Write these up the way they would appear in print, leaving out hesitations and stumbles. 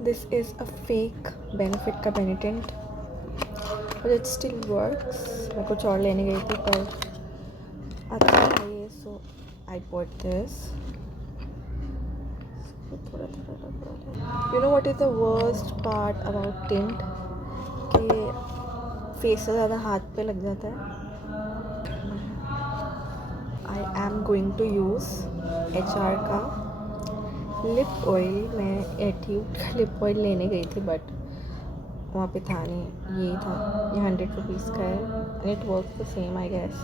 This is a fake benefit का बेनिटेंट, but it still works. मैं कुछ और लेने गई थी पर अच्छा है ये, so I bought this. थोड़ा थोड़ा लग रहा है. You know what is the worst part about tint? कि फेस से ज़्यादा हाथ पे लग जाता है. I am going to use HR का लिप ऑयल. मैं एट्यूड का लिप ऑयल लेने गई थी बट वहाँ पे था नहीं, यही था. ये 100 रुपीज़ का है and it work the same I guess.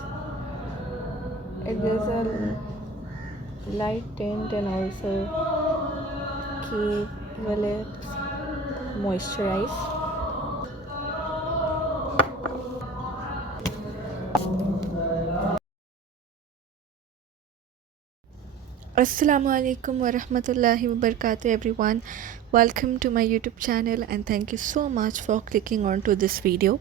It gives a light tint and also keep your lips moisturized. Assalamu alaikum wa rahmatullahi wa barakatuh everyone. Welcome to my YouTube channel and thank you so much for clicking on to this video.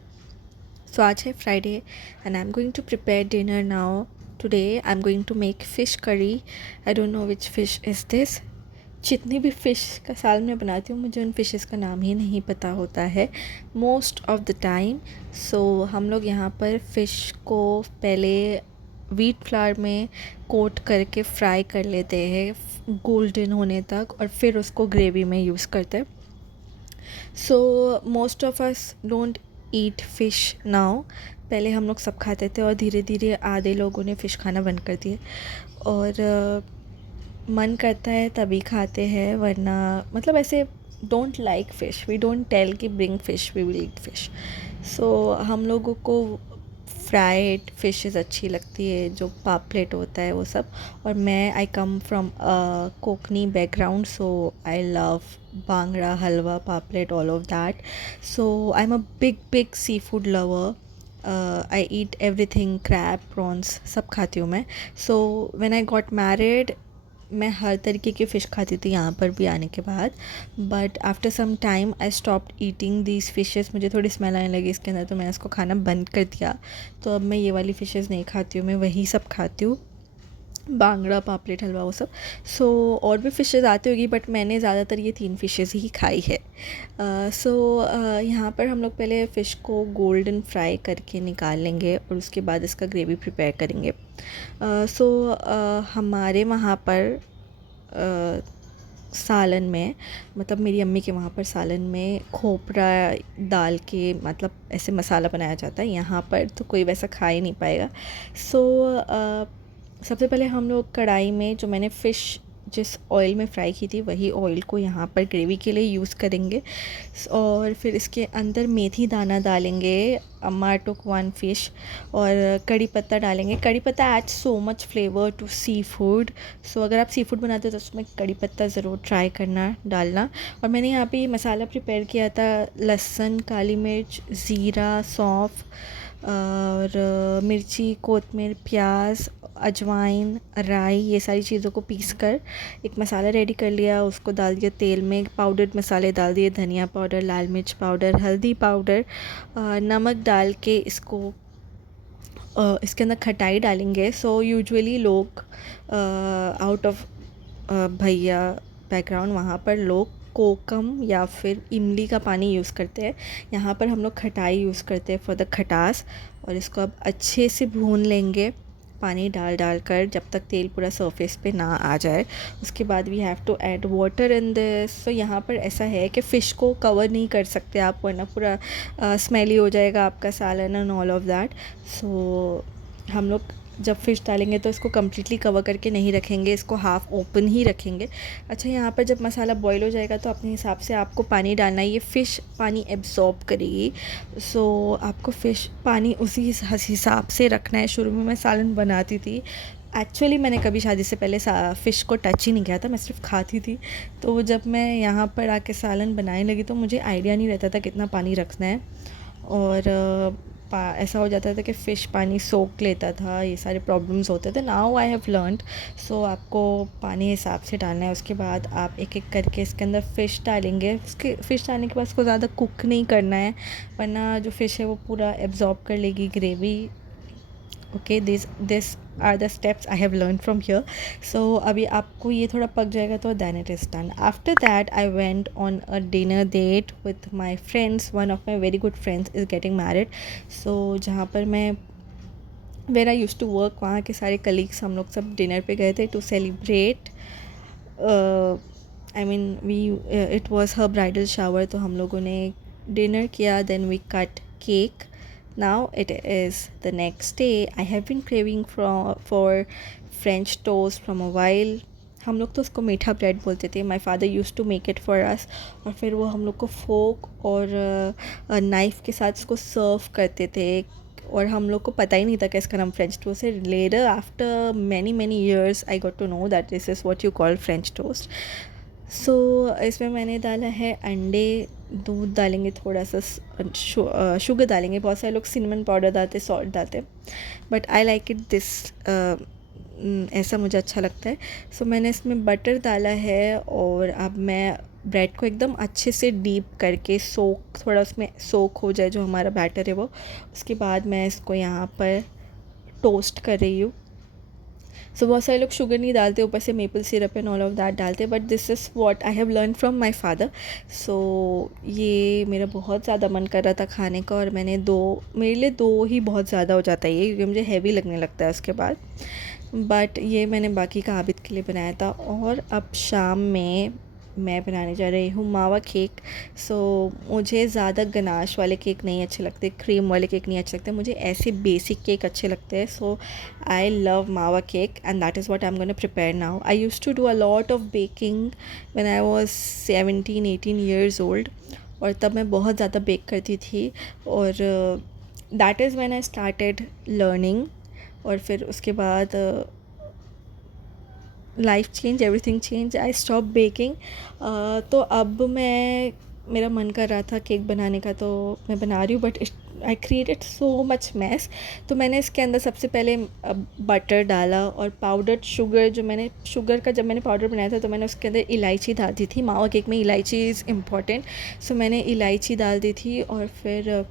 So आज है Friday and I'm going to prepare dinner now. Today I'm going to make fish curry. I don't know which fish is this. जितनी भी fish का सालन मैं बनाती हूँ मुझे उन फ़िशेस का नाम ही नहीं पता होता है मोस्ट ऑफ़ द टाइम. सो हम लोग यहाँ पर फ़िश को पहले वीट फ्लावर में कोट करके फ्राई कर लेते हैं गोल्डन होने तक और फिर उसको ग्रेवी में यूज़ करते हैं. So most of us don't eat fish now. पहले हम लोग सब खाते थे और धीरे धीरे आधे लोगों ने फ़िश खाना बंद कर दिए और मन करता है तभी खाते हैं, वरना मतलब ऐसे don't like fish. We don't tell कि bring fish we will eat fish. So हम लोगों को फ्राइड फ़िशेस अच्छी लगती है, जो पापलेट होता है वो सब. और मैं I come from Konkani background, so I love bangda, halwa, paplet, all of that. So I am a big sea food lover. I eat everything, crab, prawns सब खाती हूँ मैं. So when I got married मैं हर तरीके की फ़िश खाती थी यहाँ पर भी आने के बाद. But after some time I stopped eating these fishes. मुझे थोड़ी स्मेल आने लगी इसके अंदर तो मैंने इसको खाना बंद कर दिया. तो अब मैं ये वाली फ़िशेस नहीं खाती हूँ, मैं वही सब खाती हूँ, बांगड़ा, पापलेट, हलवा, वो सब. सो और भी फ़िशेस आती होगी बट मैंने ज़्यादातर ये 3 फ़िशेस ही खाई है. सो यहाँ पर हम लोग पहले फ़िश को गोल्डन फ्राई करके निकाल लेंगे और उसके बाद इसका ग्रेवी प्रिपेयर करेंगे. सो हमारे वहाँ पर सालन में, मतलब मेरी अम्मी के वहाँ पर सालन में खोपरा डाल के मतलब ऐसे मसाला बनाया जाता है. यहाँ पर तो कोई वैसा खा ही नहीं पाएगा. सो सबसे पहले हम लोग कढ़ाई में जो मैंने फ़िश जिस ऑयल में फ्राई की थी वही ऑयल को यहाँ पर ग्रेवी के लिए यूज़ करेंगे. और फिर इसके अंदर मेथी दाना डालेंगे. अम्मा टुक 1 फ़िश और कड़ी पत्ता डालेंगे. Kadi patta adds so much flavour to sea food. So अगर आप सी फूड बनाते हो तो उसमें कड़ी पत्ता ज़रूर ट्राई करना, डालना. और मैंने यहाँ पे ये मसाला प्रिपेयर किया था. लहसुन, काली मिर्च, ज़ीरा, सौंफ और मिर्ची, कोतमीर, प्याज, अजवाइन, राई, ये सारी चीज़ों को पीस कर एक मसाला रेडी कर लिया. उसको डाल दिया तेल में. पाउडर्ड मसाले डाल दिए, धनिया पाउडर, लाल मिर्च पाउडर, हल्दी पाउडर, नमक डाल के इसको इसके अंदर खटाई डालेंगे. सो यूजुअली लोग आउट ऑफ भैया बैकग्राउंड वहाँ पर लोग कोकम या फिर इमली का पानी यूज़ करते हैं. यहाँ पर हम लोग खटाई यूज़ करते हैं फॉर द खटास. और इसको अब अच्छे से भून लेंगे पानी डाल कर जब तक तेल पूरा सरफेस पे ना आ जाए. उसके बाद we have to add water in this. तो यहाँ पर ऐसा है कि फ़िश को कवर नहीं कर सकते आप, वरना पूरा स्मेली हो जाएगा आपका सालन एंड ऑल ऑफ दैट. सो हम लोग जब फ़िश डालेंगे तो इसको कम्प्लीटली कवर करके नहीं रखेंगे, इसको हाफ़ ओपन ही रखेंगे. अच्छा, यहाँ पर जब मसाला बॉईल हो जाएगा तो अपने हिसाब से आपको पानी डालना है. ये फ़िश पानी एब्ज़ॉर्ब करेगी. सो आपको फ़िश पानी उसी हिसाब से रखना है. शुरू में मैं सालन बनाती थी. एक्चुअली मैंने कभी शादी से पहले फ़िश को टच ही नहीं किया था, मैं सिर्फ खाती थी. तो जब मैं यहाँ पर आके सालन बनाने लगी तो मुझे आइडिया नहीं रहता था कितना पानी रखना है. और ऐसा हो जाता था कि फ़िश पानी सोख लेता था, ये सारे प्रॉब्लम्स होते थे. Now I have learned. So आपको पानी हिसाब से डालना है. उसके बाद आप एक एक करके इसके अंदर फ़िश डालेंगे. उसके फ़िश डालने के बाद उसको ज़्यादा कुक नहीं करना है, वरना जो फ़िश है वो पूरा एब्ज़ॉर्ब कर लेगी gravy. Okay, this are the steps I have learn from here. So अभी आपको ये थोड़ा पक जाएगा तो then it is done. After that I went on a dinner date with my friends. One of my very good friends is getting married. So जहाँ पर मैं where I use to work, वहाँ के सारे कलीग्स हम लोग सब dinner पे गए थे to celebrate. I mean we it was her bridal shower. तो हम लोगों ने डिनर किया, then we cut cake. Now it is the next day. I have been craving for French toast from a while. हम लोग तो उसको मीठा ब्रेड बोलते थे. My father use to make it for us. और फिर वो हम लोग को फोक और नाइफ़ के साथ उसको सर्व करते थे. और हम लोग को पता ही नहीं था कि इसका नाम फ्रेंच टोस्ट है. Later after many many years I got to know that this is what you call French toast. So इसमें मैंने डाला है अंडे, दूध डालेंगे, थोड़ा सा शुगर डालेंगे. बहुत सारे लोग सिनेमन पाउडर डालते, सॉल्ट डालते, but I like it this, ऐसा मुझे अच्छा लगता है. सो मैंने इसमें बटर डाला है. और अब मैं ब्रेड को एकदम अच्छे से डीप करके थोड़ा उसमें सोक हो जाए जो हमारा बैटर है वो. उसके बाद मैं इसको यहाँ पर टोस्ट कर रही हूँ. सो बहुत सारे लोग शुगर नहीं डालते, ऊपर से maple syrup and all of that डालते, but this is what I have learn from my father. So ये मेरा बहुत ज़्यादा मन कर रहा था खाने का, और मेरे लिए दो ही बहुत ज़्यादा हो जाता है ये, क्योंकि मुझे हैवी लगने लगता है उसके बाद. बट ये मैंने बाकी का आबिद के लिए बनाया था. और अब शाम में मैं बनाने जा रही हूँ मावा केक. सो मुझे ज़्यादा गनाश वाले केक नहीं अच्छे लगते, क्रीम वाले केक नहीं अच्छे लगते, मुझे ऐसे बेसिक केक अच्छे लगते हैं. So I love mawa cake and that is what I am gonna prepare now. I used to do a lot of baking when I was 17-18 years old. और तब मैं बहुत ज़्यादा बेक करती थी. और that is when I started learning. और फिर उसके बाद life change, everything change, I stop baking. तो अब मेरा मन कर रहा था केक बनाने का, तो मैं बना रही हूँ, but I created so much mess. तो मैंने इसके अंदर सबसे पहले बटर डाला और पाउडर्ड शुगर. जब मैंने पाउडर बनाया था तो मैंने उसके अंदर इलायची डाल दी थी. मावा केक में इलायची इज़ इम्पॉर्टेंट. सो मैंने इलायची डाल दी थी, और फिर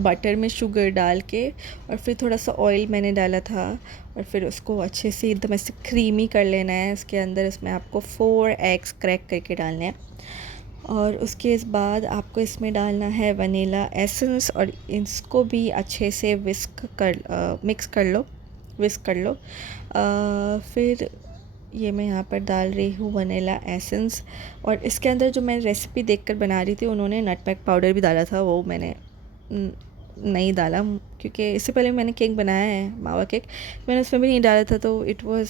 बटर में शुगर डाल के, और फिर थोड़ा सा ऑयल मैंने डाला था. और फिर उसको अच्छे से एकदम ऐसे क्रीमी कर लेना है. उसके अंदर इसमें आपको 4 एग्स क्रैक करके डालने हैं. और उसके बाद आपको इसमें डालना है वनीला एसेंस, और इसको भी अच्छे से मिक्स कर लो. फिर ये मैं यहाँ पर डाल रही हूँ वनीला एसेंस. और इसके अंदर जो मैं रेसिपी देखकर बना रही थी, उन्होंने नटमेग पाउडर भी डाला था, वो मैंने नहीं डाला, क्योंकि इससे पहले मैंने केक बनाया है मावा केक, मैंने उसमें भी नहीं डाला था, तो इट वाज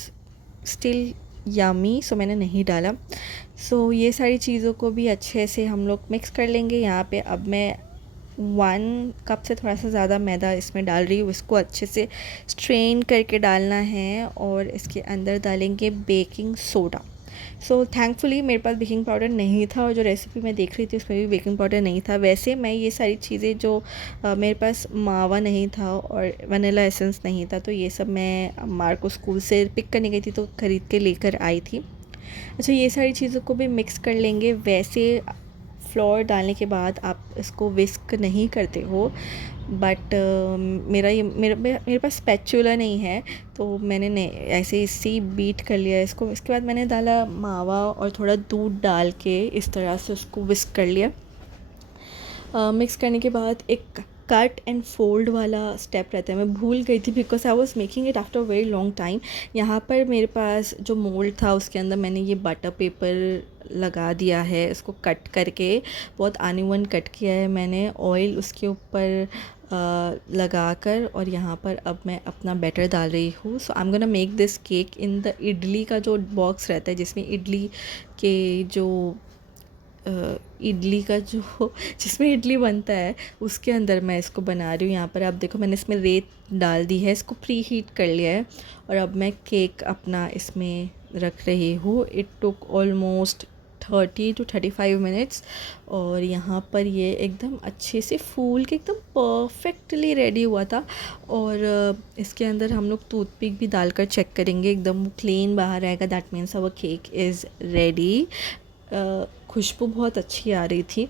स्टिल यमी, सो मैंने नहीं डाला. सो ये सारी चीज़ों को भी अच्छे से हम लोग मिक्स कर लेंगे. यहाँ पे अब मैं 1 कप से थोड़ा सा ज़्यादा मैदा इसमें डाल रही हूँ. इसको अच्छे से स्ट्रेन करके डालना है. और इसके अंदर डालेंगे बेकिंग सोडा. सो थैंकफुली मेरे पास बेकिंग पाउडर नहीं था, और जो रेसिपी मैं देख रही थी उसमें भी बेकिंग पाउडर नहीं था. वैसे मैं ये सारी चीज़ें जो मेरे पास मावा नहीं था और वनीला एसेंस नहीं था, तो ये सब मैं मार को स्कूल से पिक करने गई थी तो ख़रीद के लेकर आई थी. अच्छा, ये सारी चीज़ों को भी मिक्स कर लेंगे. वैसे फ्लोर डालने के बाद आप इसको विस्क नहीं करते हो, बट मेरे पास स्पैचुला नहीं है, तो मैंने ऐसे इससे बीट कर लिया इसको. इसके बाद मैंने डाला मावा और थोड़ा दूध डाल के इस तरह से उसको विस्क कर लिया. मिक्स करने के बाद एक कट एंड फोल्ड वाला स्टेप रहता है, मैं भूल गई थी because I was making it after very long time. यहाँ पर मेरे पास जो मोल्ड था उसके अंदर मैंने ये बटर पेपर लगा दिया है. इसको कट करके बहुत अनइवन कट किया है मैंने, ऑयल उसके ऊपर लगा कर. और यहाँ पर अब मैं अपना बैटर डाल रही हूँ. So I am gonna make this cake in the idli का जो बॉक्स रहता है, जिसमें इडली के जो जिसमें इडली बनता है, उसके अंदर मैं इसको बना रही हूँ. यहाँ पर आप देखो मैंने इसमें रेत डाल दी है, इसको प्री हीट कर लिया है. और अब मैं केक अपना इसमें रख रही हूँ. It took almost 30 to 35 minutes. और यहाँ पर ये एकदम अच्छे से फूल के एकदम परफेक्टली रेडी हुआ था. और इसके अंदर हम लोग टूथपिक भी डालकर चेक करेंगे, एकदम क्लीन बाहर आएगा, that means our cake is ready. खुशबू बहुत अच्छी आ रही थी.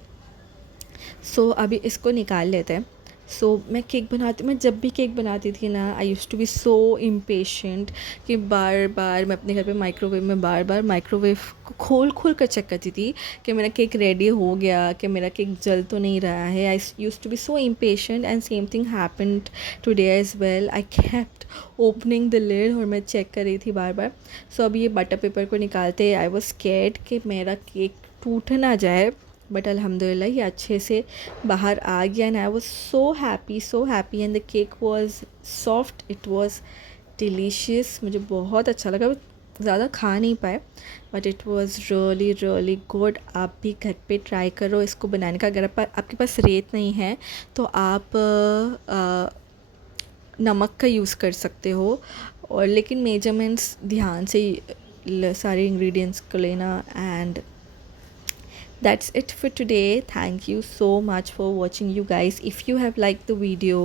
सो अभी इसको निकाल लेते हैं. मैं जब भी केक बनाती थी ना, I use to be so impatient कि बार बार मैं अपने घर पे माइक्रोवेव में बार बार माइक्रोवेव को खोल खोल कर चेक करती थी कि मेरा केक रेडी हो गया, कि मेरा केक जल तो नहीं रहा है. I use to be so impatient and same thing happened today as well. I kept opening the lid और मैं चेक कर रही थी बार बार. सो अभी ये बटर पेपर को निकालते आई वॉज स्कैर्ड कि मेरा केक टूट ना जाए, बट अल्हम्दुलिल्लाह ये अच्छे से बाहर आ गया. And I was so happy and the cake was soft, it was delicious. मुझे बहुत अच्छा लगा. ज़्यादा खा नहीं पाए but it was really good. आप भी घर पे ट्राई करो इसको बनाने का. अगर आपके पास रेत नहीं है तो आप नमक का यूज़ कर सकते हो, और लेकिन मेजरमेंट्स ध्यान से सारे इंग्रेडिएंट्स को लेना. And that's it for today. Thank you so much for watching you guys. If you have liked the video,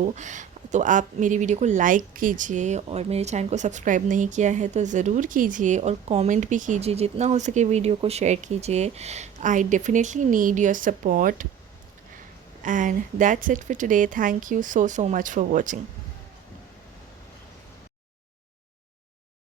तो आप मेरी वीडियो को लाइक कीजिए, और मेरे चैनल को सब्सक्राइब नहीं किया है तो ज़रूर कीजिए, और कमेंट भी कीजिए. जितना हो सके वीडियो को शेयर कीजिए. I definitely need your support. And that's it for today. Thank you so much for watching.